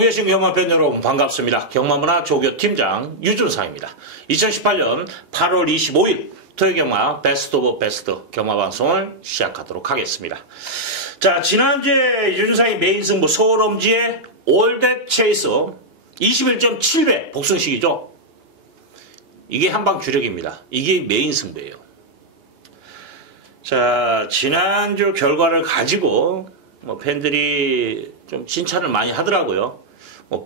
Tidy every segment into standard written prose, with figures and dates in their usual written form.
전국에 경마팬 여러분 반갑습니다. 경마문화 조교팀장 유준상입니다. 2018년 8월 25일 토요경마 베스트 오브 베스트 경마방송을 시작하도록 하겠습니다. 자, 지난주에 유준상이 메인 승부 서울엄지의 올댓 체이스 21.7배 복승식이죠. 이게 한방 주력입니다. 이게 메인 승부예요. 자, 지난주 결과를 가지고 팬들이 좀 칭찬을 많이 하더라고요.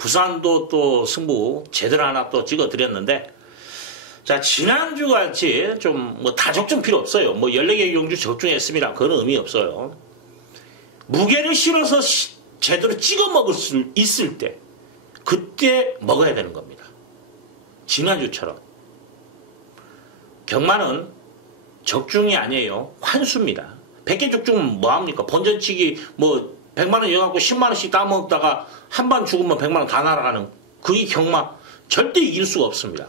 부산도 또 승부 제대로 하나 또 찍어드렸는데, 자, 지난주 같이 좀 다 적중 필요 없어요. 14개 경주 적중했습니다. 그건 의미 없어요. 무게를 실어서 제대로 찍어 먹을 수 있을 때, 그때 먹어야 되는 겁니다. 지난주처럼. 경마는 적중이 아니에요. 환수입니다. 100개 적중은 뭐합니까? 번전치기 100만원 여갖고 10만원씩 따먹다가 한 번 죽으면 100만원 다 날아가는, 그게 경마. 절대 이길 수가 없습니다.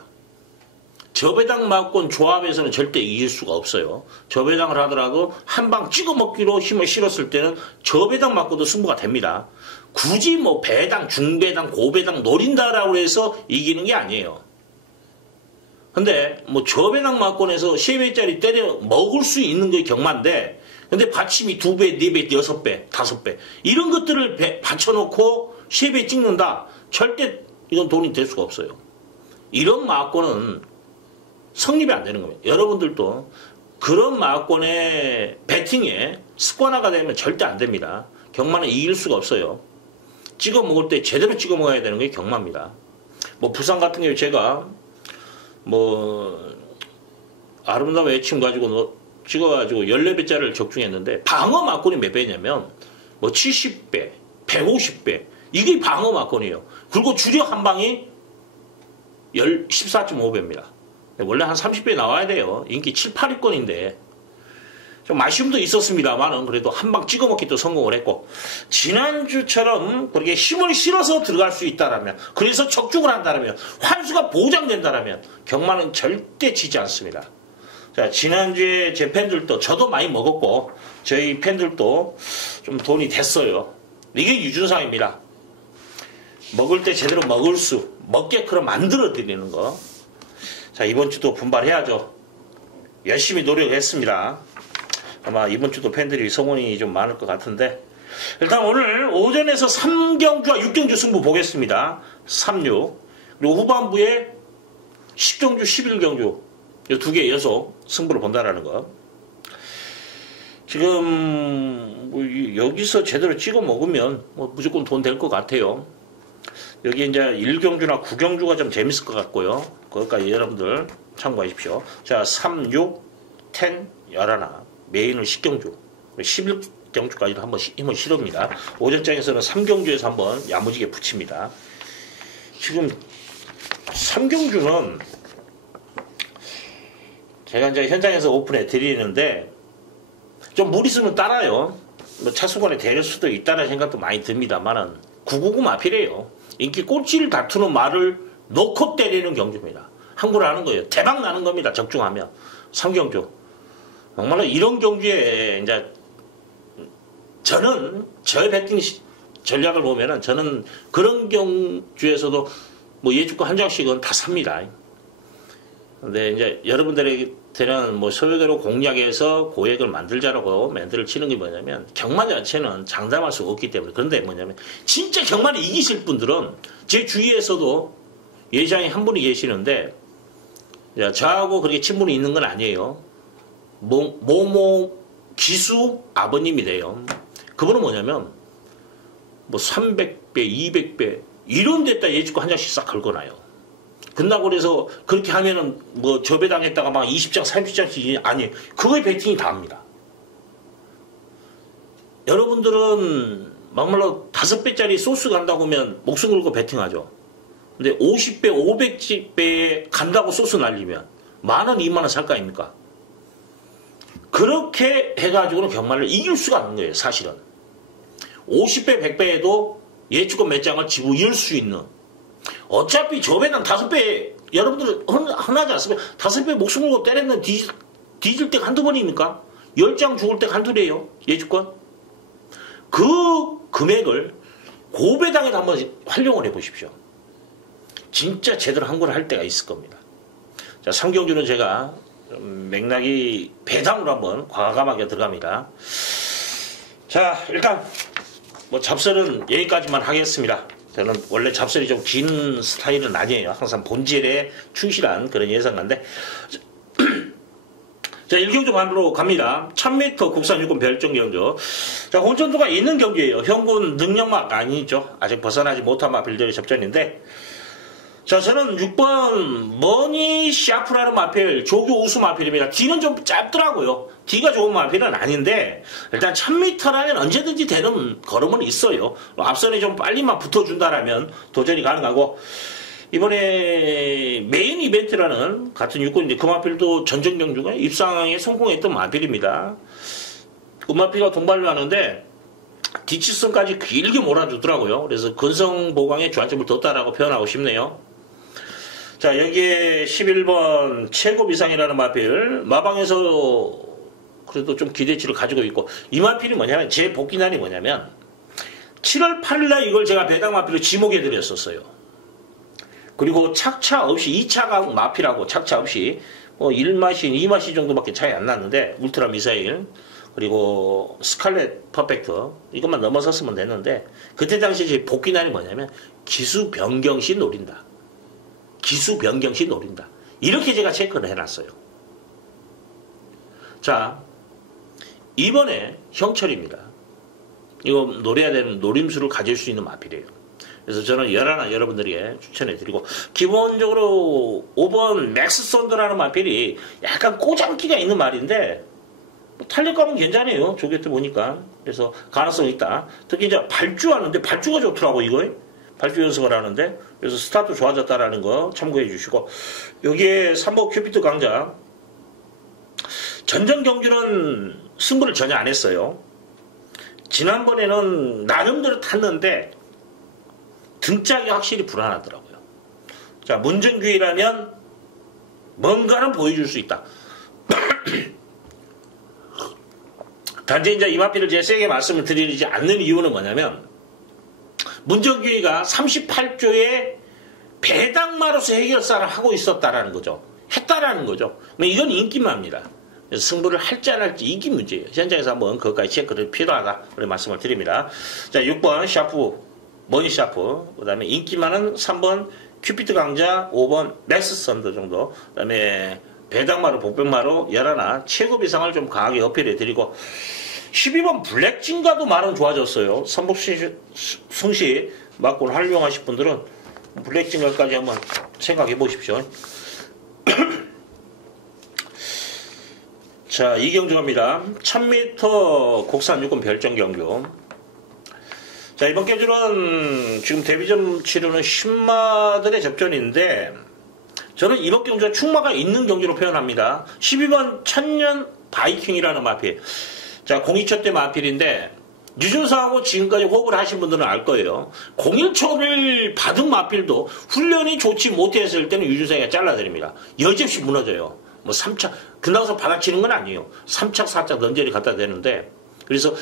저배당 맞곤 조합에서는 절대 이길 수가 없어요. 저배당을 하더라도 한 방 찍어 먹기로 힘을 실었을 때는 저배당 맞고도 승부가 됩니다. 굳이 배당, 중배당, 고배당 노린다라고 해서 이기는 게 아니에요. 근데 저배당 맞곤해서 3배짜리 때려 먹을 수 있는 게 경마인데, 근데 받침이 2배, 4배, 6배, 5배 이런 것들을 받쳐놓고 3배 찍는다? 절대 이건 돈이 될 수가 없어요. 이런 마권은 성립이 안 되는 겁니다. 여러분들도 그런 마권의 배팅에 습관화가 되면 절대 안 됩니다. 경마는 이길 수가 없어요. 찍어 먹을 때 제대로 찍어 먹어야 되는 게 경마입니다. 부산 같은 경우에 제가 아름다운 외침 가지고 찍어가지고 14배짜리를 적중했는데, 방어 마권이 몇 배냐면 70배, 150배, 이게 방어 마권이에요. 그리고 주력 한 방이 14.5배입니다. 원래 한 30배 나와야 돼요. 인기 7, 8위권인데 좀 아쉬움도 있었습니다만은 그래도 한 방 찍어 먹기도 성공을 했고, 지난주처럼 그렇게 힘을 실어서 들어갈 수 있다라면, 그래서 적중을 한다라면, 환수가 보장된다라면 경마는 절대 지지 않습니다. 자, 지난주에 제 팬들도, 저도 많이 먹었고 저희 팬들도 좀 돈이 됐어요. 이게 유준상입니다. 먹을 때 제대로 먹을 수, 먹게끔 만들어 드리는 거. 자, 이번 주도 분발해야죠. 열심히 노력했습니다. 아마 이번 주도 팬들이 성원이 좀 많을 것 같은데, 일단 오늘 오전에서 3경주와 6경주 승부 보겠습니다. 3, 6. 그리고 후반부에 10경주, 11경주 이 두 개 연속 승부를 본다라는 거. 지금 여기서 제대로 찍어 먹으면 무조건 돈 될 것 같아요. 여기 이제 1경주나 9경주가 좀 재밌을 것 같고요. 그것까지 여러분들 참고하십시오. 자, 3, 6, 10, 11. 메인은 10경주, 11경주까지도 한번 힘을 실읍니다. 오전장에서는 3경주에서 한번 야무지게 붙입니다. 지금 3경주는 제가 이제 현장에서 오픈해 드리는데, 좀 무리수는 따라요. 차수관에 대릴 수도 있다는 생각도 많이 듭니다만은 999 마필이에요. 인기 꼴찌를 다투는 말을 놓고 때리는 경주입니다. 한구를 하는 거예요. 대박 나는 겁니다. 적중하면. 3경주. 정말로 이런 경주에 이제 저는 저의 배팅 전략을 보면은 저는 그런 경주에서도 예주권 한 장씩은 다 삽니다. 근데 이제 여러분들에게는 소외대로 공략해서 고액을 만들자라고 멘트를 치는 게 뭐냐면, 경마 자체는 장담할 수 없기 때문에. 그런데 뭐냐면, 진짜 경마를 이기실 분들은 제 주위에서도 예장이 한 분이 계시는데, 저하고 그렇게 친분이 있는 건 아니에요. 기수 아버님이 돼요. 그분은 뭐냐면 300배, 200배 이런 데다 예주권 한 장씩 싹 긁어놔요. 끝나고 그래서 그렇게 하면은 저배당했다가 막 20장, 30장씩 아니, 그거에 베팅이 다 합니다. 여러분들은 막말로 5배짜리 소스 간다고 하면 목숨 걸고 베팅하죠. 근데 50배, 500배에 간다고 소스 날리면 10,000원, 20,000원 살 거 아닙니까? 그렇게 해가지고는 경마를 이길 수가 없는 거예요, 사실은. 50배, 100배에도 예주권 몇 장을 지불할 수 있는. 어차피 저배당 5배, 여러분들 흔하지 않습니까? 5배 목숨 걸고 때렸는 뒤질 때가 한두 번입니까? 10장 죽을 때가 한둘이에요, 예주권. 그 금액을 고배당에도 한번 활용을 해보십시오. 진짜 제대로 한 걸 할 때가 있을 겁니다. 자, 3경주는 제가 맥락이 배당으로 한번 과감하게 들어갑니다. 자, 일단 뭐 잡설은 여기까지만 하겠습니다. 저는 원래 잡설이 좀 긴 스타일은 아니에요. 항상 본질에 충실한 그런 예상가인데. 자, 1경주 반으로 갑니다. 1000m 국산 유권 별정 경주. 자, 혼전도가 있는 경주예요. 현군 능력막 아니죠. 아직 벗어나지 못한 마필들의 접전인데. 자, 저는 6번 머니 샤프라는 마필, 조교 우수 마필입니다. D는 좀 짧더라고요. D가 좋은 마필은 아닌데 일단 1000m라면 언제든지 되는 걸음은 있어요. 앞선에 좀 빨리만 붙어준다라면 도전이 가능하고, 이번에 메인 이벤트라는 같은 유권인데 그 마필도 전정경주가 입상에 성공했던 마필입니다. 그 마필과 동반을 하는데 뒤치선까지 길게 몰아주더라고요. 그래서 근성보강에 주안점을 뒀다라고 표현하고 싶네요. 자, 여기에 11번 최고 비상이라는 마필, 마방에서 그래도 좀 기대치를 가지고 있고, 이 마필이 뭐냐면, 제 복귀난이 뭐냐면 7월 8일날 이걸 제가 배당 마필로 지목해 드렸었어요. 그리고 착차 없이 2차가 마필하고 착차 없이 뭐 1마신 2마신 정도밖에 차이 안 났는데, 울트라 미사일 그리고 스칼렛 퍼펙트 이것만 넘어섰으면 됐는데, 그때 당시 제 복귀난이 뭐냐면 기수 변경시 노린다. 기수 변경시 노린다. 이렇게 제가 체크를 해놨어요. 자, 이번에 형철입니다. 이거 노려야 되는 노림수를 가질 수 있는 마필이에요. 그래서 저는 열하나 여러분들에게 추천해드리고, 기본적으로 5번 맥스 썬더라는 마필이 약간 꼬장기가 있는 말인데 탄력감은 괜찮아요. 조개 때 보니까. 그래서 가능성이 있다. 특히 이제 발주하는데 발주가 좋더라고, 이거에. 발주 연습을 하는데. 그래서 스타트 좋아졌다라는 거 참고해 주시고, 여기에 3번 큐피트 강자. 전전 경주는 승부를 전혀 안 했어요. 지난번에는 나름대로 탔는데 등짝이 확실히 불안하더라고요. 자, 문정규이라면 뭔가는 보여줄 수 있다. 단지 이제 이 마필을 제가 세게 말씀을 드리지 않는 이유는 뭐냐면, 문정규이가 38조의 배당마로서 해결사를 하고 있었다라는 거죠. 했다라는 거죠. 이건 인기마입니다. 그래서 승부를 할지 안 할지 이기 문제예요. 현장에서 한번 그것까지 체크를 필요하다. 그런 말씀을 드립니다. 자, 6번 샤프, 머니 샤프. 그 다음에 인기마는 3번 큐피트 강자, 5번 맥스 썬더 정도. 그 다음에 배당마로, 복병마로 11, 최고 비상을 좀 강하게 어필해 드리고, 12번 블랙진가도 만원 좋아졌어요. 선복승시 맞고 활용하실 분들은 블랙진가까지 한번 생각해 보십시오. 자, 이경주 갑니다. 1000m 국산 유권 별정 경주. 자, 이번 경주는 지금 데뷔전 치르는 신마들의 접전인데, 저는 이번 경주가 충마가 있는 경주로 표현합니다. 12번 천년 바이킹이라는 마필. 자, 02초 때 마필인데, 유준상하고 지금까지 호흡을 하신 분들은 알 거예요. 01초를 받은 마필도 훈련이 좋지 못했을 때는 유준상이가 잘라드립니다. 여지없이 무너져요. 뭐 3착, 그나서 받아치는 건 아니에요. 3착, 4착 넌저리 갖다 대는데, 그래서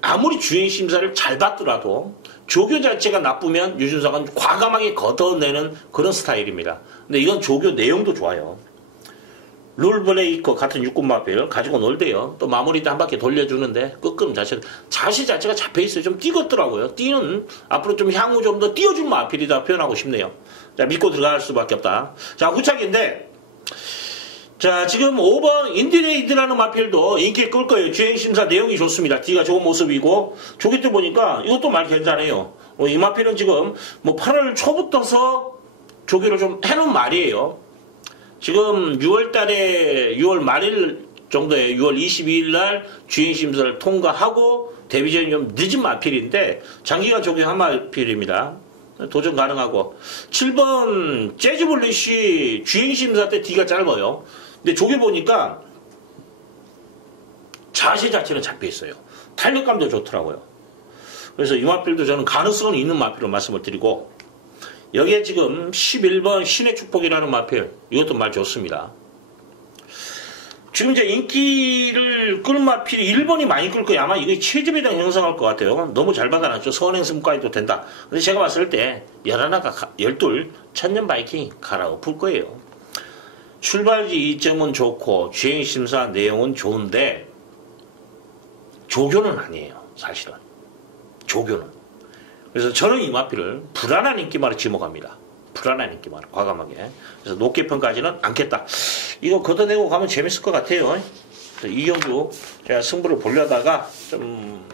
아무리 주행심사를 잘 받더라도 조교 자체가 나쁘면 유준상은 과감하게 걷어내는 그런 스타일입니다. 근데 이건 조교 내용도 좋아요. 룰브레이커 같은 육군 마필 가지고 놀대요. 또 마무리 때 한 바퀴 돌려주는데 끝끔 자체가 잡혀있어요. 좀 뛰었더라고요. 뛰는 앞으로 좀 향후 좀 더 띄워준 마필이다 표현하고 싶네요. 자, 믿고 들어갈 수밖에 없다. 자, 후착인데, 자, 지금 5번 인디레이드라는 마필도 인기 끌 거예요. 주행심사 내용이 좋습니다. D가 좋은 모습이고, 조기 때 보니까 이것도 말 괜찮아요. 이 마필은 지금 뭐 8월 초부터서 조기를 좀 해놓은 말이에요. 지금 6월 달에 6월 말일 정도에 6월 22일 날 주행심사를 통과하고 데뷔전이 좀 늦은 마필인데 장기간 조경한 마필입니다. 도전 가능하고. 7번 재즈블리쉬 주행심사 때 D가 짧아요. 근데 조개 보니까 자세 자체는 잡혀있어요. 탄력감도 좋더라고요. 그래서 이 마필도 저는 가능성은 있는 마필로 말씀을 드리고, 여기에 지금 11번 신의 축복이라는 마필, 이것도 말 좋습니다. 지금 이제 인기를 끌 마필이 1번이 많이 끌 거예요. 아마 이게 최저배당 형성할 것 같아요. 너무 잘 받아놨죠. 선행승까지도 된다. 근데 제가 봤을 때 11, 천년 바이킹 갈아엎을 거예요. 출발지 이점은 좋고 주행심사 내용은 좋은데 조교는 아니에요. 사실은. 조교는. 그래서 저는 이 마필을 불안한 인기마로 지목합니다. 불안한 인기마로 과감하게. 그래서 높게 평가하지는 않겠다. 이거 걷어내고 가면 재밌을 것 같아요. 이 경주 제가 승부를 보려다가 좀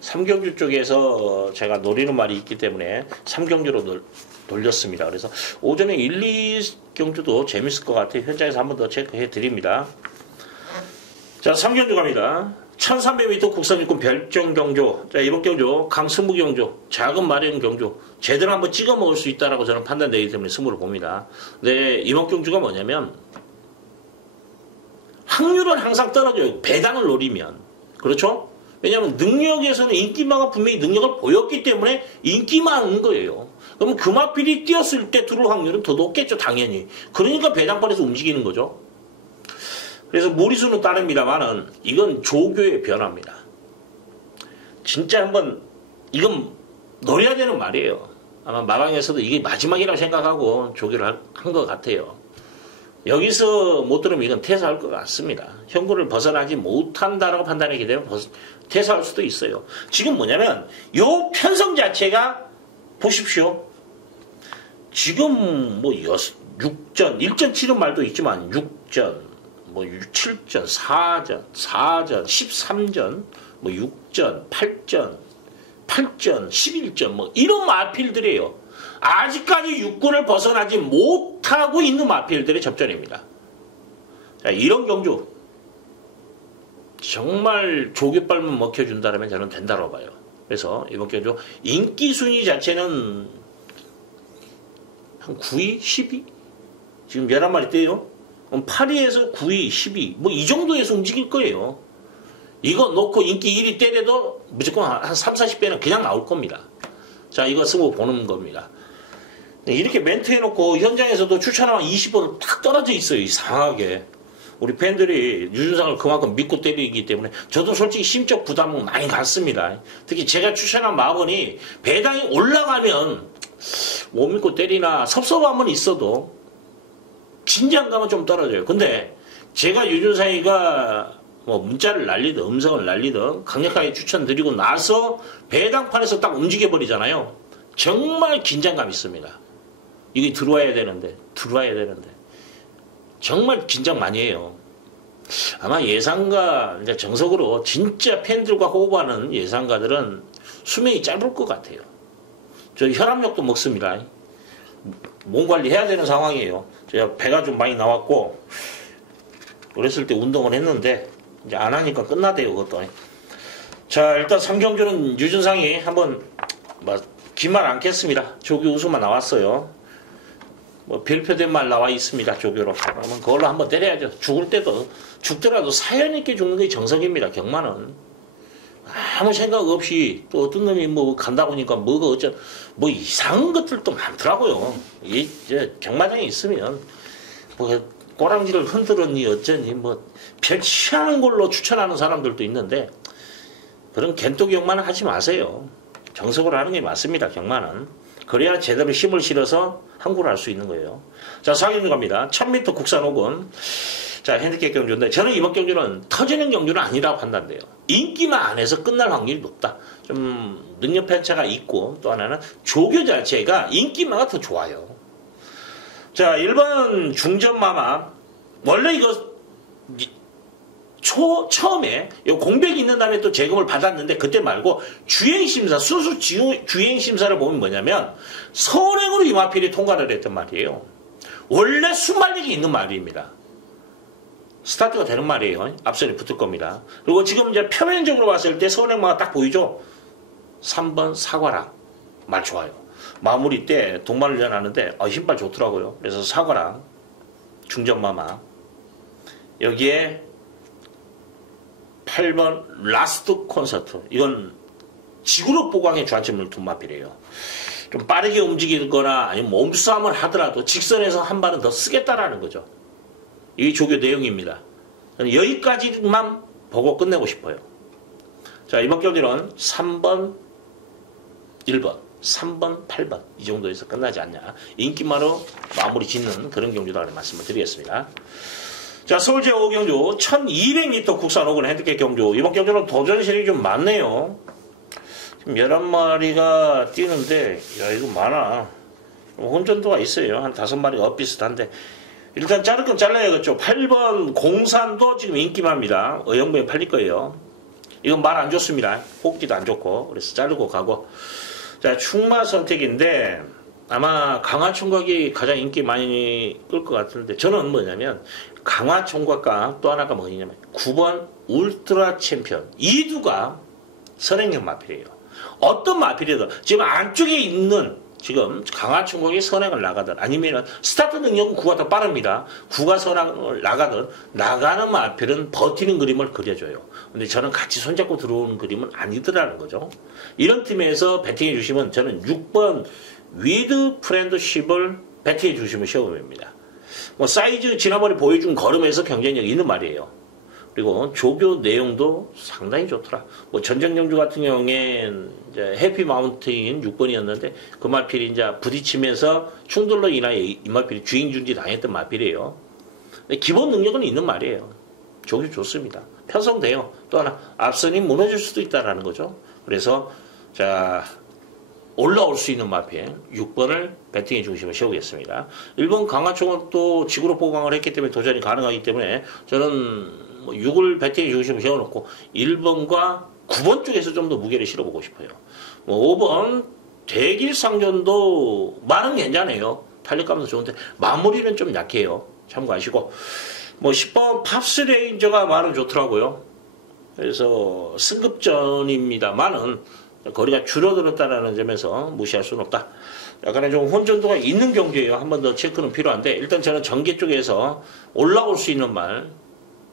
3경주 쪽에서 제가 노리는 말이 있기 때문에 3경주로 돌렸습니다. 그래서 오전에 1, 2경주도 재밌을 것 같아요. 현장에서 한 번 더 체크해 드립니다. 자, 3경주 갑니다. 1300m 국산육군 별정 경주. 자, 이번 경주 강승부 경주, 작은 마련 경주 제대로 한번 찍어 먹을 수 있다라고 저는 판단되기 때문에 승부를 봅니다. 근데 이번 경주가 뭐냐면 확률은 항상 떨어져요. 배당을 노리면. 그렇죠? 왜냐하면 능력에서는 인기마가 분명히 능력을 보였기 때문에 인기마인 거예요. 그러면 그 마필이 뛰었을 때 들어올 확률은 더 높겠죠. 당연히. 그러니까 배당권에서 움직이는 거죠. 그래서 무리수는 따릅니다만은 이건 조교의 변화입니다. 진짜 한번 이건 노려야 되는 말이에요. 아마 마방에서도 이게 마지막이라고 생각하고 조교를 한 것 같아요. 여기서 못 들으면 이건 퇴사할 것 같습니다. 현구를 벗어나지 못한다라고 판단하게 되면 퇴사할 수도 있어요. 지금 뭐냐면 요 편성 자체가 보십시오. 지금 뭐 6전, 1전 치른 말도 있지만 6전, 뭐 7전, 4전, 13전, 뭐 6전, 8전, 11전 뭐 이런 마필들이에요. 아직까지 육군을 벗어나지 못하고 있는 마필들의 접전입니다. 자, 이런 경주 정말 조교빨만 먹혀준다면 저는 된다고 봐요. 그래서 이번 경주 인기 순위 자체는 한 9위, 10위? 지금 11마리 떼요. 8위에서 9위, 10위 뭐 이 정도에서 움직일 거예요. 이거 놓고 인기 1위 때려도 무조건 한 3, 40배는 그냥 나올 겁니다. 자, 이거 승부 보는 겁니다. 이렇게 멘트 해놓고 현장에서도 추천하면 20원 탁 떨어져 있어요. 이상하게. 우리 팬들이 유준상을 그만큼 믿고 때리기 때문에 저도 솔직히 심적 부담은 많이 갔습니다. 특히 제가 추천한 마건이 배당이 올라가면 못 믿고 때리나 섭섭함은 있어도 긴장감은 좀 떨어져요. 근데 제가 유준상이가 뭐 문자를 날리든 음성을 날리든 강력하게 추천드리고 나서 배당판에서 딱 움직여버리잖아요. 정말 긴장감 있습니다. 이게 들어와야 되는데 정말 긴장 많이 해요. 아마 예상가 이제 정석으로 진짜 팬들과 호흡하는 예상가들은 수명이 짧을 것 같아요. 저 혈압약도 먹습니다. 몸 관리해야 되는 상황이에요. 제가 배가 좀 많이 나왔고 어렸을 때 운동을 했는데 이제 안 하니까 끝나대요. 그것도. 자, 일단 3경주는 유준상이 한번 긴 말 않겠습니다. 조교 우수만 나왔어요. 뭐 별표된 말 나와 있습니다. 조교로. 그러면 그걸로 한번 때려야죠. 죽을 때도 죽더라도 사연 있게 죽는 게 정석입니다. 경마는 아무 생각 없이 또 어떤 놈이 뭐 간다고 하니까 뭐 이상한 것들도 많더라고요. 이제 경마장에 있으면 뭐 꼬랑지를 흔들었니 어쩌니 뭐 별 희한한 걸로 추천하는 사람들도 있는데 그런 겐토 경마는 하지 마세요. 정석으로 하는 게 맞습니다. 경마는. 그래야 제대로 힘을 실어서 항구를 할 수 있는 거예요. 자, 4경주 갑니다. 1000m 국산 5군. 자, 핸디캡 경주인데 저는 이번 경주는 터지는 경주는 아니라고 판단돼요. 인기만 안에서 끝날 확률이 높다. 좀 능력 편차가 있고 또 하나는 조교 자체가 인기마가 더 좋아요. 자, 1번 중전마마. 원래 이거 처음에 공백이 있는 다음에 또 제금을 받았는데 그때 말고 주행심사, 순수 주행심사를 보면 뭐냐면 선행으로 이 마필이 통과를 했단 말이에요. 원래 순발력이 있는 말입니다. 스타트가 되는 말이에요. 앞선에 붙을 겁니다. 그리고 지금 이제 표면적으로 봤을 때 선행마가 딱 보이죠? 3번 사과랑 말 좋아요. 마무리 때 동반을 하는데 힘발 좋더라고요. 그래서 사과랑 중전마마 여기에 8번 라스트 콘서트. 이건 지구력 보강에 주안점을 둔 마필이에요. 좀 빠르게 움직이거나 아니면 몸싸움을 하더라도 직선에서 한 발은 더 쓰겠다라는 거죠. 이게 조교 내용입니다. 저는 여기까지만 보고 끝내고 싶어요. 자, 이번 경기는 3번, 1번, 3번, 8번 이 정도에서 끝나지 않냐. 인기만으로 마무리 짓는 그런 경주라는 말씀을 드리겠습니다. 자, 서울 제5경주 1200m 국산 오근 핸디캡 경주. 이번 경주는 도전실이 좀 많네요. 지금 11마리가 뛰는데, 야, 이거 많아. 혼전도가 있어요. 한 5마리가 엇비슷한데. 일단 자를 건 잘라야겠죠. 8번 공산도 지금 인기만입니다. 어영부에 팔릴 거예요. 이건 말 안 좋습니다. 뽑기도 안 좋고. 그래서 자르고 가고. 자, 충마 선택인데, 아마 강화총각이 가장 인기 많이 끌 것 같은데, 저는 뭐냐면, 강화총각과 또 하나가 뭐냐면, 9번 울트라 챔피언. 이 두가 선행형 마필이에요. 어떤 마필이든, 지금 안쪽에 있는, 지금 강화총각이 선행을 나가든, 아니면 스타트 능력은 9가 더 빠릅니다. 9가 선행을 나가든, 나가는 마필은 버티는 그림을 그려줘요. 근데 저는 같이 손잡고 들어오는 그림은 아니더라는 거죠. 이런 팀에서 배팅해 주시면 저는 6번 위드 프렌드십을 배팅해 주시면 시험입니다. 뭐 사이즈 지난번에 보여준 걸음에서 경쟁력이 있는 말이에요. 그리고 조교 내용도 상당히 좋더라. 뭐 전쟁경주 같은 경우엔 이제 해피 마운틴 6번이었는데 그 마필이 이제 부딪히면서 충돌로 인하여 이 마필이 주행중지 당했던 마필이에요. 근데 기본 능력은 있는 말이에요. 조교 좋습니다. 편성돼요. 또 하나 앞선이 무너질 수도 있다라는 거죠. 그래서 자 올라올 수 있는 마필 6번을 배팅의 중심을 세우겠습니다. 1번 강화총은 또 지구로 보강을 했기 때문에 도전이 가능하기 때문에 저는 6을 배팅의 중심을 세워놓고 1번과 9번 쪽에서 좀 더 무게를 실어보고 싶어요. 5번 대길상전도 말은 괜찮아요. 탄력감도 좋은데 마무리는 좀 약해요. 참고하시고 10번 팝스레인저가 말은 좋더라고요. 그래서 승급전입니다만은 거리가 줄어들었다는 점에서 무시할 수는 없다. 약간의 좀 혼전도가 있는 경기예요. 한 번 더 체크는 필요한데 일단 저는 전개 쪽에서 올라올 수 있는 말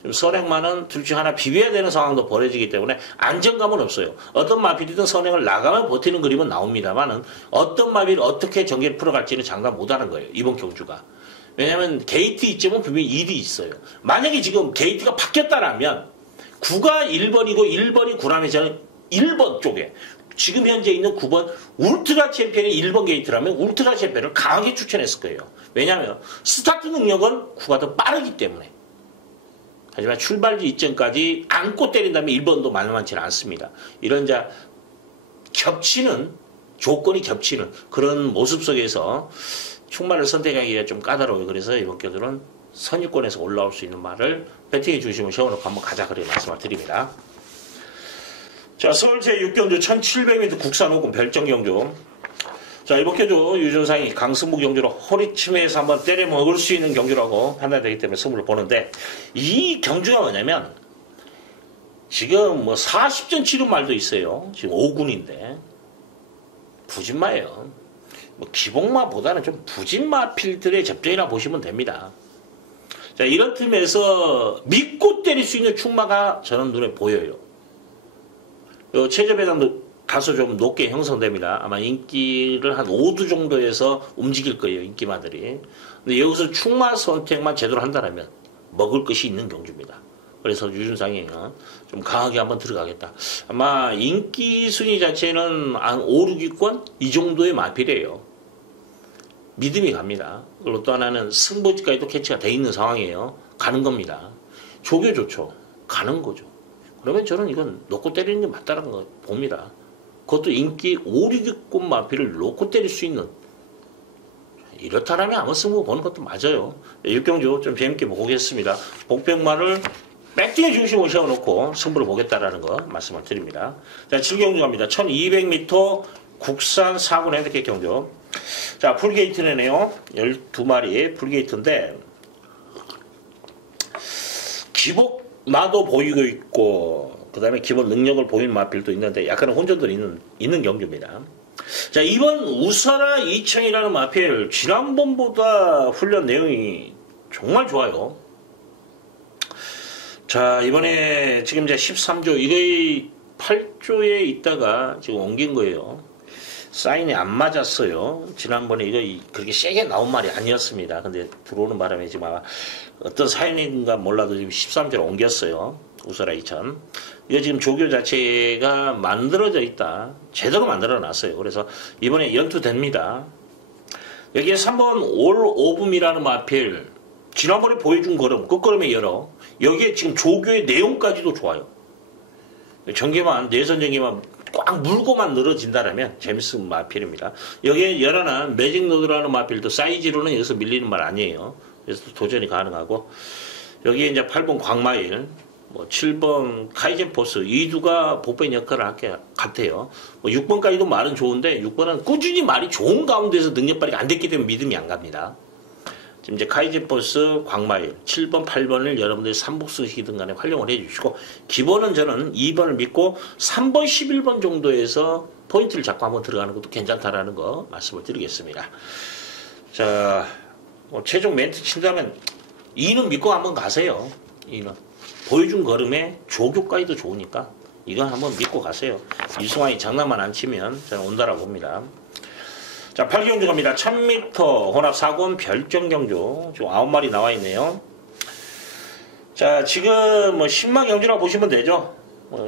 좀 선행만은 둘 중 하나 비벼야 되는 상황도 벌어지기 때문에 안정감은 없어요. 어떤 마필이든 선행을 나가면 버티는 그림은 나옵니다만은 어떤 마필이 어떻게 전개를 풀어갈지는 장담 못하는 거예요. 이번 경주가. 왜냐하면 게이트 이점은 분명히 일이 있어요. 만약에 지금 게이트가 바뀌었다라면 9가 1번이고 1번이 9라면 저는 1번 쪽에 지금 현재 있는 9번 울트라 챔피언이 1번 게이트라면 울트라 챔피언을 강하게 추천했을 거예요. 왜냐하면 스타트 능력은 9가 더 빠르기 때문에. 하지만 출발지 이점까지 안고 때린다면 1번도 만만치는 않습니다. 이런 겹치는 조건이 겹치는 그런 모습 속에서 충마를 선택하기가 좀 까다로워요. 그래서 이번 경주는 선유권에서 올라올 수 있는 말을 배팅의 중심을 세워놓고 한번 가자 그래 말씀을 드립니다. 자, 서울 제6경주 1700m 국산 오금 별정경주. 자, 이번 경주 유준상이 강승부 경주로 허리춤에서 한번 때려 먹을 수 있는 경주라고 판단되기 때문에 승부를 보는데 이 경주가 뭐냐면 지금 40전 치른 말도 있어요. 지금 5군인데 부진마예요. 기복마보다는 좀 부진마 필들의 접전이라 보시면 됩니다. 자, 이런 틈에서 믿고 때릴 수 있는 충마가 저는 눈에 보여요. 최저배당도 다소 좀 높게 형성됩니다. 아마 인기를 한 5두 정도에서 움직일 거예요. 인기마들이. 근데 여기서 충마 선택만 제대로 한다면 먹을 것이 있는 경주입니다. 그래서 유준상이 좀 강하게 한번 들어가겠다. 아마 인기 순위 자체는 한 5, 6위권 이 정도의 마필이에요. 믿음이 갑니다. 그리고 또 하나는 승부지까지도 캐치가 돼 있는 상황이에요. 가는 겁니다. 조교 좋죠. 가는 거죠. 그러면 저는 이건 놓고 때리는 게 맞다는 거 봅니다. 그것도 인기 5, 6위권 마필을 놓고 때릴 수 있는 이렇다라면 아무 승부 보는 것도 맞아요. 6경주 좀 재밌게 보겠습니다. 복병마를 백등의 중심으로 세워놓고 승부를 보겠다라는 거 말씀을 드립니다. 자, 7경주 갑니다. 1200m 국산 4군 핸디캡 경주. 자, 풀게이트네요. 12마리 풀게이트인데 기복마도 보이고 있고 그 다음에 기본 능력을 보이는 마필도 있는데 약간의 혼전도 있는 경주입니다. 자, 이번 우사라 2000이라는 마필 지난번보다 훈련 내용이 정말 좋아요. 자, 이번에 지금 이제 13조 이거의 8조에 있다가 지금 옮긴 거예요. 사인이 안 맞았어요. 지난번에 이거 그렇게 세게 나온 말이 아니었습니다. 근데 들어오는 바람에 지금 아마 어떤 사인인가 몰라도 지금 13절 옮겼어요. 우서라 2000. 이거 지금 조교 자체가 만들어져 있다. 제대로 만들어 놨어요. 그래서 이번에 연투됩니다. 여기에 3번 올 오붐이라는 마필. 지난번에 보여준 걸음, 끝걸음의 열어. 여기에 지금 조교의 내용까지도 좋아요. 전개만, 내선 전개만 꽉 물고만 늘어진다라면 재밌는 마필입니다. 여기에 열하나 매직 노드라는 마필도 사이즈로는 여기서 밀리는 말 아니에요. 그래서 도전이 가능하고, 여기에 이제 8번 광마일, 뭐 7번 카이젠 포스, 이 두가 복변 역할을 같아요. 뭐 6번까지도 말은 좋은데 6번은 꾸준히 말이 좋은 가운데서 능력 발휘가 안 됐기 때문에 믿음이 안 갑니다. 지금 이제 카이젠 포스, 광마일, 7번, 8번을 여러분들이 삼복수시든 간에 활용을 해주시고, 기본은 저는 2번을 믿고 3번, 11번 정도에서 포인트를 잡고 한번 들어가는 것도 괜찮다라는 거 말씀을 드리겠습니다. 자, 뭐 최종 멘트 친다면 2는 믿고 한번 가세요. 2는. 보여준 걸음에 조교까지도 좋으니까 이건 한번 믿고 가세요. 이승환이 장난만 안 치면 저는 온다라고 봅니다. 자, 8경주 갑니다. 1000m 혼합 4권 별정경주. 지금 9마리 나와 있네요. 자, 지금 뭐 10만 경주라고 보시면 되죠.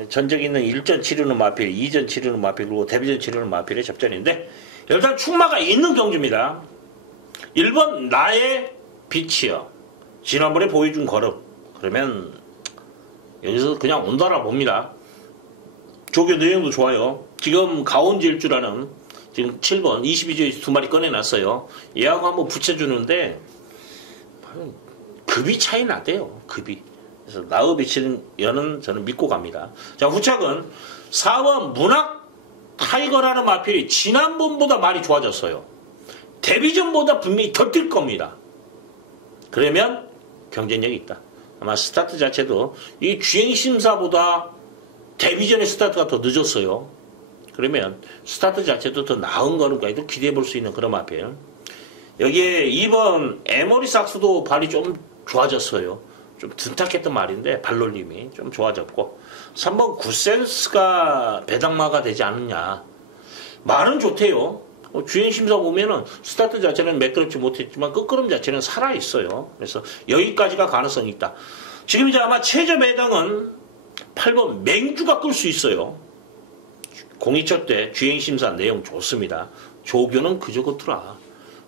전적 있는 1전 치르는 마필, 2전 치르는 마필, 그리고 데뷔전 치르는 마필의 접전인데, 일단 충마가 있는 경주입니다. 1번 나의 빛이요. 지난번에 보여준 걸음. 그러면 여기서 그냥 온다라 봅니다. 조교 내용도 좋아요. 지금 가온질 줄 아는 지금 7번 22조에서 2마리 꺼내놨어요. 얘하고 한번 붙여주는데 급이 차이 나대요. 급이. 그래서 나의 비치는 연은 저는 믿고 갑니다. 자, 후착은 4번 문학 타이거라는 마필이 지난번보다 말이 좋아졌어요. 데뷔전보다 분명히 더 뛸 겁니다. 그러면 경쟁력이 있다. 아마 스타트 자체도 이 주행심사보다 데뷔전의 스타트가 더 늦었어요. 그러면 스타트 자체도 더 나은 걸음까지도 기대해 볼 수 있는 그런 마필. 여기에 2번 에머리삭스도 발이 좀 좋아졌어요. 좀 둔탁했던 말인데 발놀림이 좀 좋아졌고, 3번 굿센스가 배당마가 되지 않느냐. 말은 좋대요. 주행심사 보면은 스타트 자체는 매끄럽지 못했지만 끝걸음 자체는 살아있어요. 그래서 여기까지가 가능성이 있다. 지금 이제 아마 최저 배당은 8번 맹주가 끌 수 있어요. 02초 때 주행심사 내용 좋습니다. 조교는 그저 그렇더라.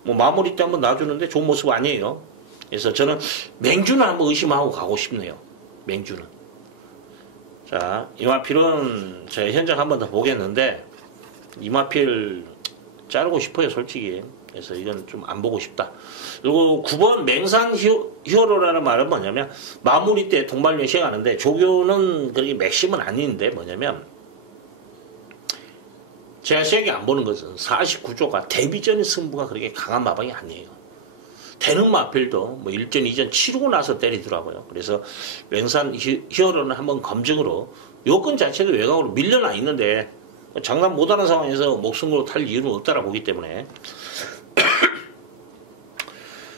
뭐 마무리 때 한번 놔주는데 좋은 모습 아니에요. 그래서 저는 맹주는 한번 의심하고 가고 싶네요. 맹주는. 자, 이마필은 제가 현장 한번 더 보겠는데, 이마필 자르고 싶어요, 솔직히. 그래서 이건 좀 안 보고 싶다. 그리고 9번 맹산 히어로라는 말은 뭐냐면, 마무리 때 동반련 시행하는데, 조교는 그렇게 맥심은 아닌데, 뭐냐면, 제가 시행이 안 보는 것은 49조가 데뷔전의 승부가 그렇게 강한 마방이 아니에요. 되는 마필도 뭐 1전, 2전 치르고 나서 때리더라고요. 그래서 맹산 히어로는 한번 검증으로, 요건 자체도 외곽으로 밀려나 있는데, 장난 못하는 상황에서 목숨 걸고 탈 이유는 없다라고 보기 때문에.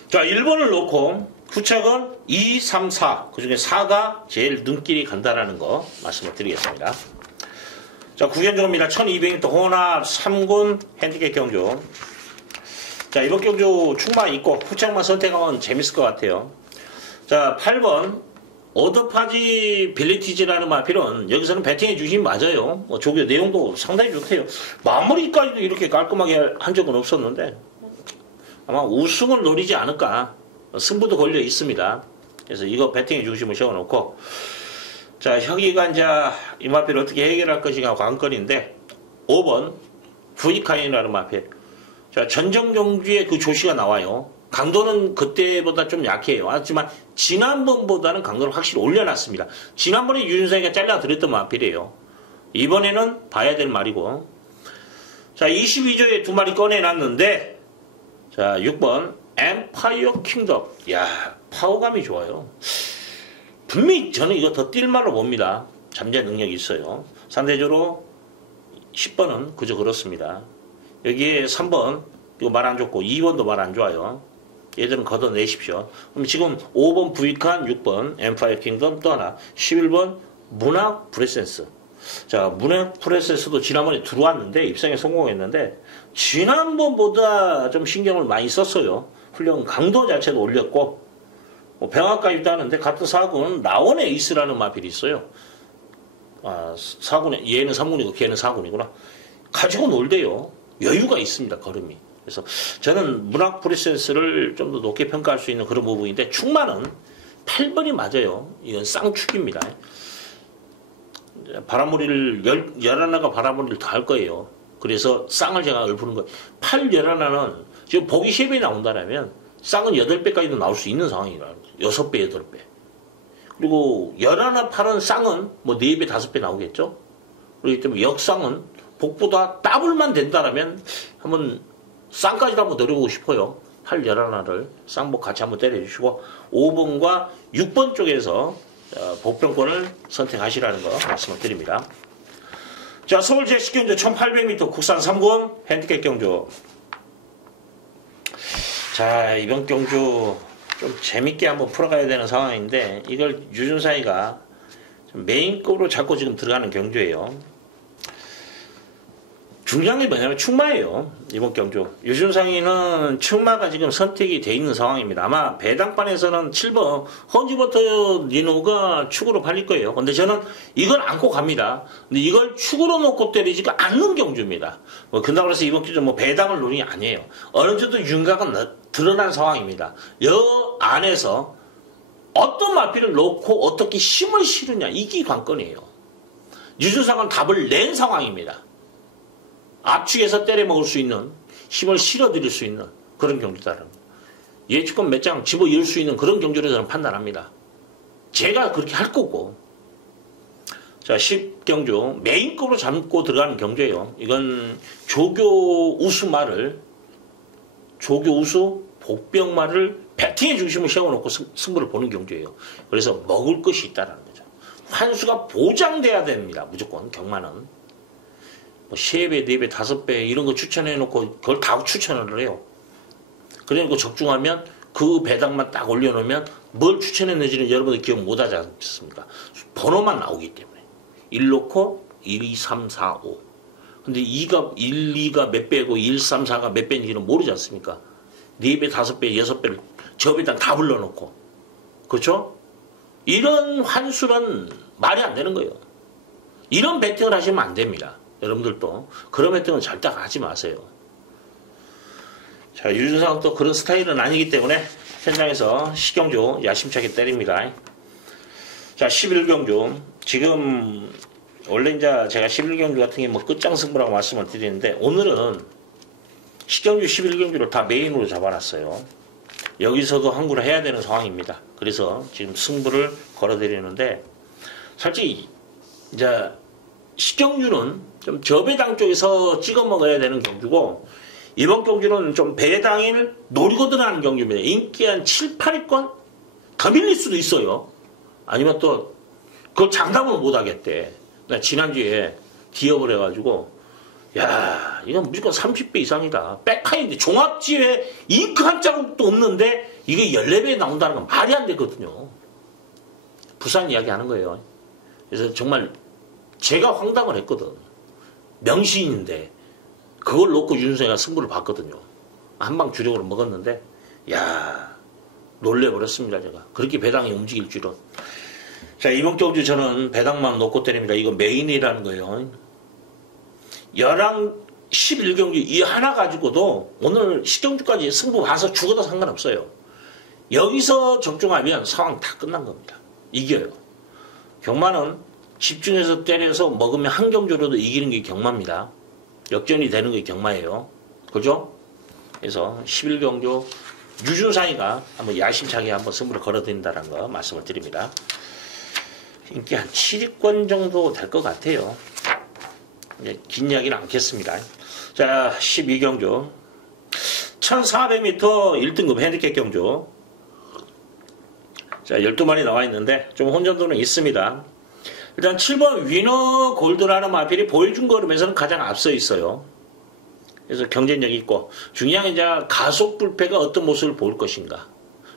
자, 1번을 놓고 후착은 2, 3, 4. 그 중에 4가 제일 눈길이 간다라는 거 말씀을 드리겠습니다. 자, 9견주입니다. 1200m 혼합 3군 핸디캡 경주. 자, 이번 경주 충마 있고 후착만 선택하면 재밌을 것 같아요. 자, 8번 어드파지 빌리티지라는 마필은 여기서는 배팅해 주시면 맞아요. 조교 내용도 상당히 좋대요. 마무리까지도 이렇게 깔끔하게 한 적은 없었는데 아마 우승을 노리지 않을까. 승부도 걸려 있습니다. 그래서 이거 배팅해 주시면 세워놓고, 자, 여기가 이제 이 마필을 어떻게 해결할 것인가 관건인데, 5번 부이카인이라는 마필. 자, 전정경주의 그 조시가 나와요. 강도는 그때보다 좀 약해요. 하지만 지난번보다는 강도를 확실히 올려놨습니다. 지난번에 유준상이가 잘라드렸던 마필이에요. 이번에는 봐야 될 말이고. 자, 22조에 2마리 꺼내놨는데, 자, 6번 엠파이어 킹덤. 야, 파워감이 좋아요. 분명히 저는 이거 더 뛸 말로 봅니다. 잠재 능력이 있어요. 상대적으로 10번은 그저 그렇습니다. 여기에 3번 이거 말 안 좋고 2번도 말 안 좋아요. 얘들은 걷어내십시오. 그럼 지금 5번 부익한 6번 엠파이어 킹덤 또 하나 11번 문학 브레센스. 자, 문해프레스에서도 지난번에 들어왔는데 입상에 성공했는데 지난번보다 좀 신경을 많이 썼어요. 훈련 강도 자체도 올렸고 병합가입도 하는데 같은 사군은 나원의 에이스라는 마필이 있어요. 사군에 얘는 3군이고 걔는 4군이구나. 가지고 놀대요. 여유가 있습니다. 걸음이. 그래서 저는 문학프레스를 좀 더 높게 평가할 수 있는 그런 부분인데 축마는 8번이 맞아요. 이건 쌍축입니다. 바람머리를 11하가 바람머리를 다 할 거예요. 그래서 쌍을 제가 읊는 거예요. 8, 11하는 지금 복이 3배 나온다면 쌍은 8배까지도 나올 수 있는 상황이라 6배, 8배. 그리고 11, 8은 쌍은 뭐 4배, 5배 나오겠죠. 그렇기 때문에 역쌍은 복보다 더블만 된다면 한번 쌍까지도 한번 노려보고 싶어요. 8, 11를 쌍복 같이 한번 때려주시고 5번과 6번 쪽에서 복병권을 선택하시라는 거 말씀을 드립니다. 자, 서울 제10경주 1800m 국산 3군 핸디캡 경주. 자, 이번 경주 좀 재밌게 한번 풀어가야 되는 상황인데 이걸 유준상이가 메인급으로 잡고 지금 들어가는 경주예요. 중요한 게 뭐냐면 축마예요. 이번 경주. 유준상이는 축마가 지금 선택이 돼 있는 상황입니다. 아마 배당반에서는 7번 헌지버터 니노가 축으로 팔릴 거예요. 근데 저는 이걸 안고 갑니다. 근데 이걸 축으로 놓고 때리지가 않는 경주입니다. 그런다고 해서 이번 경주 배당을 노린 게 아니에요. 어느 정도 윤곽은 드러난 상황입니다. 여 안에서 어떤 마피를 놓고 어떻게 힘을 실으냐 이게 관건이에요. 유준상은 답을 낸 상황입니다. 압축해서 때려 먹을 수 있는 힘을 실어드릴 수 있는 그런 경주다라는 거. 예측권 몇 장 집어 열 수 있는 그런 경주로 저는 판단합니다. 제가 그렇게 할 거고. 자, 10경주 메인급으로 잡고 들어가는 경주예요. 이건 조교 우수말을 조교 우수 복병말을 배팅의 중심을 세워놓고 승부를 보는 경주예요. 그래서 먹을 것이 있다는 거죠. 환수가 보장돼야 됩니다. 무조건 경마는. 3배, 4배, 5배 이런 거 추천해놓고 그걸 다 추천을 해요. 그러니까 적중하면 그 배당만 딱 올려놓으면 뭘 추천했는지는 여러분들 기억 못하지 않습니까? 번호만 나오기 때문에 1 놓고 1, 2, 3, 4, 5 근데 2가 1, 2가 몇 배고 1, 3, 4가 몇 배인지는 모르지 않습니까? 4배, 5배, 6배를 저 배당 다 불러놓고 그렇죠? 이런 환수는 말이 안 되는 거예요. 이런 배팅을 하시면 안 됩니다. 여러분들도 그런 배팅은 절대 하지 마세요. 자, 유준상은 또 그런 스타일은 아니기 때문에 현장에서 시경주 야심차게 때립니다. 자, 11경주 지금 원래 이제 제가 11경주 같은 게 끝장승부라고 말씀을 드리는데 오늘은 시경주 11경주를 다 메인으로 잡아놨어요. 여기서도 항구를 해야 되는 상황입니다. 그래서 지금 승부를 걸어드리는데 솔직히 이제 시경주는 좀 저배당 쪽에서 찍어 먹어야 되는 경주고 이번 경주는 좀 배당을 노리고 들어가는 경주입니다. 인기 한 7, 8위권? 더 밀릴 수도 있어요. 아니면 또 그걸 장담을 못 하겠대. 나 지난주에 기업을 해가지고 야 이건 무조건 30배 이상이다. 백하인데 종합지에 잉크 한 자국도 없는데 이게 14배 나온다는 건 말이 안 되거든요. 부산 이야기 하는 거예요. 그래서 정말 제가 황당을 했거든. 명신인데 그걸 놓고 윤석이가 승부를 봤거든요. 한방 주력으로 먹었는데 야 놀래버렸습니다. 제가 그렇게 배당이 움직일 줄은. 자, 이번 경주 저는 배당만 놓고 때립니다. 이거 메인이라는 거예요. 11경주 이 하나 가지고도 오늘 10경주까지 승부 봐서 죽어도 상관없어요. 여기서 적중하면 상황 다 끝난 겁니다. 이겨요. 경마는 집중해서 때려서 먹으면 한 경주로도 이기는 게 경마입니다. 역전이 되는 게 경마예요. 그죠? 그래서 11경주 유준상이가 한번 야심차게 한번 승부를 걸어드린다는 거 말씀을 드립니다. 인기 한 7위권 정도 될 것 같아요. 긴 이야기는 않겠습니다. 자, 12경주 1400m 1등급 핸디캡 경주. 자, 12마리 나와 있는데 좀 혼전도는 있습니다. 일단 7번 위너 골드라는 마필이 보여준 걸음에서는 가장 앞서 있어요. 그래서 경쟁력이 있고 중요한 게 이제 가속 불패가 어떤 모습을 보일 것인가.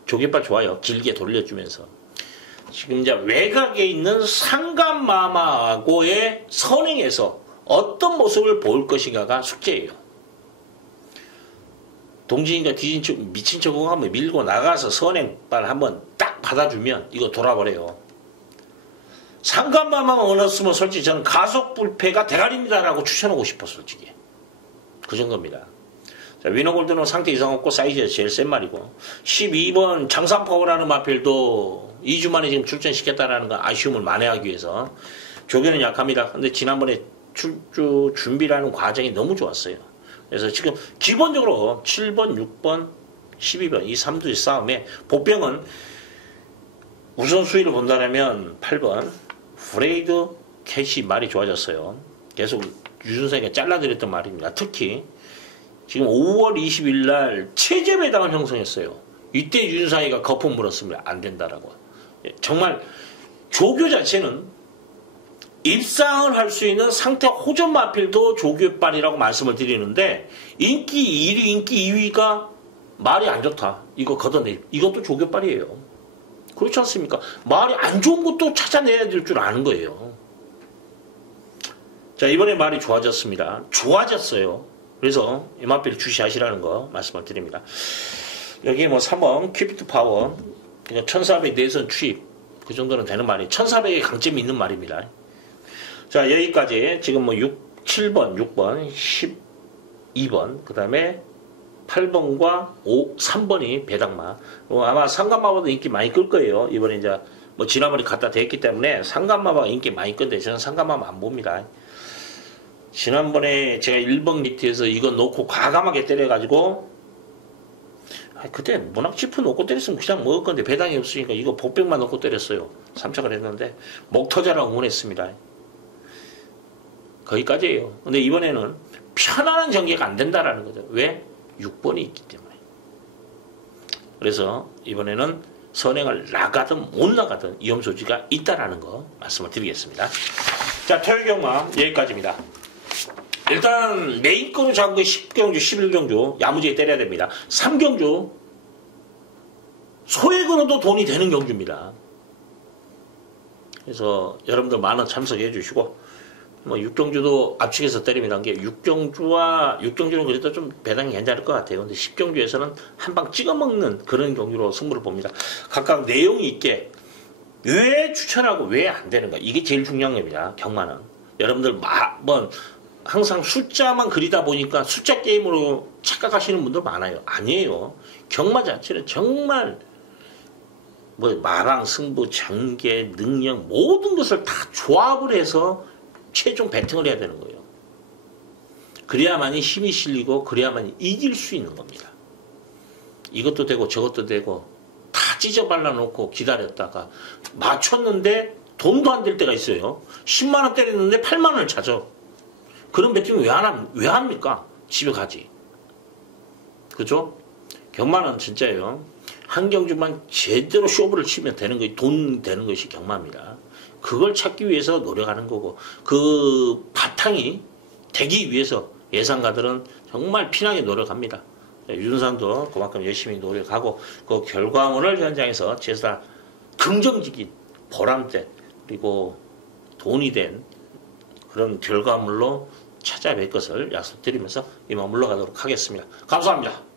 조개발 좋아요. 길게 돌려주면서 지금 이제 외곽에 있는 상감마마하고의 선행에서 어떤 모습을 보일 것인가가 숙제예요. 동진이가 뒤진 척, 미친 척하고 한번 밀고 나가서 선행발 한번 딱 받아주면 이거 돌아버려요. 상감마마만 원했으면 솔직히 저는 가속불패가 대가리입니다라고 추천하고 싶어 솔직히. 그 정도입니다. 자, 위너골드는 상태 이상 없고 사이즈가 제일 센 말이고 12번 장산파워라는 마필도 2주 만에 지금 출전시켰다라는 거 아쉬움을 만회하기 위해서 조교는 약합니다. 근데 지난번에 출주 준비라는 과정이 너무 좋았어요. 그래서 지금 기본적으로 7번, 6번, 12번 이 3두의 싸움에 보병은 우선수위를 본다면 8번 프레이드 캐시 말이 좋아졌어요. 계속 유준상이가 잘라드렸던 말입니다. 특히 지금 5월 20일 날 체제배당을 형성했어요. 이때 유준상이가 거품 물었습니다. 안 된다라고. 정말 조교 자체는 입상을 할 수 있는 상태 호전 마필도 조교빨이라고 말씀을 드리는데 인기 1위, 인기 2위가 말이 안 좋다. 이거 걷어내. 이것도 조교빨이에요. 그렇지 않습니까? 말이 안 좋은 것도 찾아내야 될 줄 아는 거예요. 자, 이번에 말이 좋아졌습니다. 좋아졌어요. 그래서 이 마필 주시하시라는 거 말씀을 드립니다. 여기에 뭐 3번 큐피트 파워 1400 내선 추입 그 정도는 되는 말이에요. 1400의 강점이 있는 말입니다. 자, 여기까지 지금 뭐 7번, 6번, 12번 그 다음에 8번과 3번이 배당마. 아마 상감마바도 인기 많이 끌 거예요. 이번에 이제 뭐 지난번에 갖다 댔기 때문에 상감마바가 인기 많이 끈데 저는 상감마바 안 봅니다. 지난번에 제가 1번 리트에서 이거 놓고 과감하게 때려가지고 그때 문학지프 놓고 때렸으면 그냥 먹을 건데 배당이 없으니까 이거 복병만 놓고 때렸어요. 3착을 했는데 목 터져라고 응원했습니다. 거기까지예요. 근데 이번에는 편안한 전개가 안 된다라는 거죠. 왜? 6번이 있기 때문에. 그래서 이번에는 선행을 나가든 못 나가든 위험 소지가 있다라는 거 말씀을 드리겠습니다. 자, 토요일 경마 여기까지입니다. 일단 메인권을 잡은 거 10경주, 11경주 야무지게 때려야 됩니다. 3경주 소액으로도 돈이 되는 경주입니다. 그래서 여러분들 많은 참석해 주시고 뭐 6경주도 압축해서 때리면 게 6경주는 그래도 좀 배당이 괜찮을 것 같아요. 근데 10경주에서는 한 방 찍어먹는 그런 경주로 승부를 봅니다. 각각 내용이 있게 왜 추천하고 왜 안 되는가 이게 제일 중요한 겁니다. 경마는 여러분들 뭐 항상 숫자만 그리다 보니까 숫자 게임으로 착각하시는 분들 많아요. 아니에요. 경마 자체는 정말 뭐 마방, 승부, 장계, 능력 모든 것을 다 조합을 해서 최종 배팅을 해야 되는 거예요. 그래야만이 힘이 실리고 그래야만이 이길 수 있는 겁니다. 이것도 되고 저것도 되고 다 찢어 발라놓고 기다렸다가 맞췄는데 돈도 안 될 때가 있어요. 10만원 때렸는데 8만원을 찾아. 그런 배팅을 왜 합니까? 집에 가지. 그죠? 경마는 진짜예요. 한 경주만 제대로 쇼부를 치면 되는 거, 돈 되는 것이 경마입니다. 그걸 찾기 위해서 노력하는 거고, 그 바탕이 되기 위해서 예상가들은 정말 피나게 노력합니다. 유준상도 그만큼 열심히 노력하고, 그 결과물을 현장에서 제사 긍정적인 보람된, 그리고 돈이 된 그런 결과물로 찾아뵐 것을 약속드리면서 이만 물러가도록 하겠습니다. 감사합니다.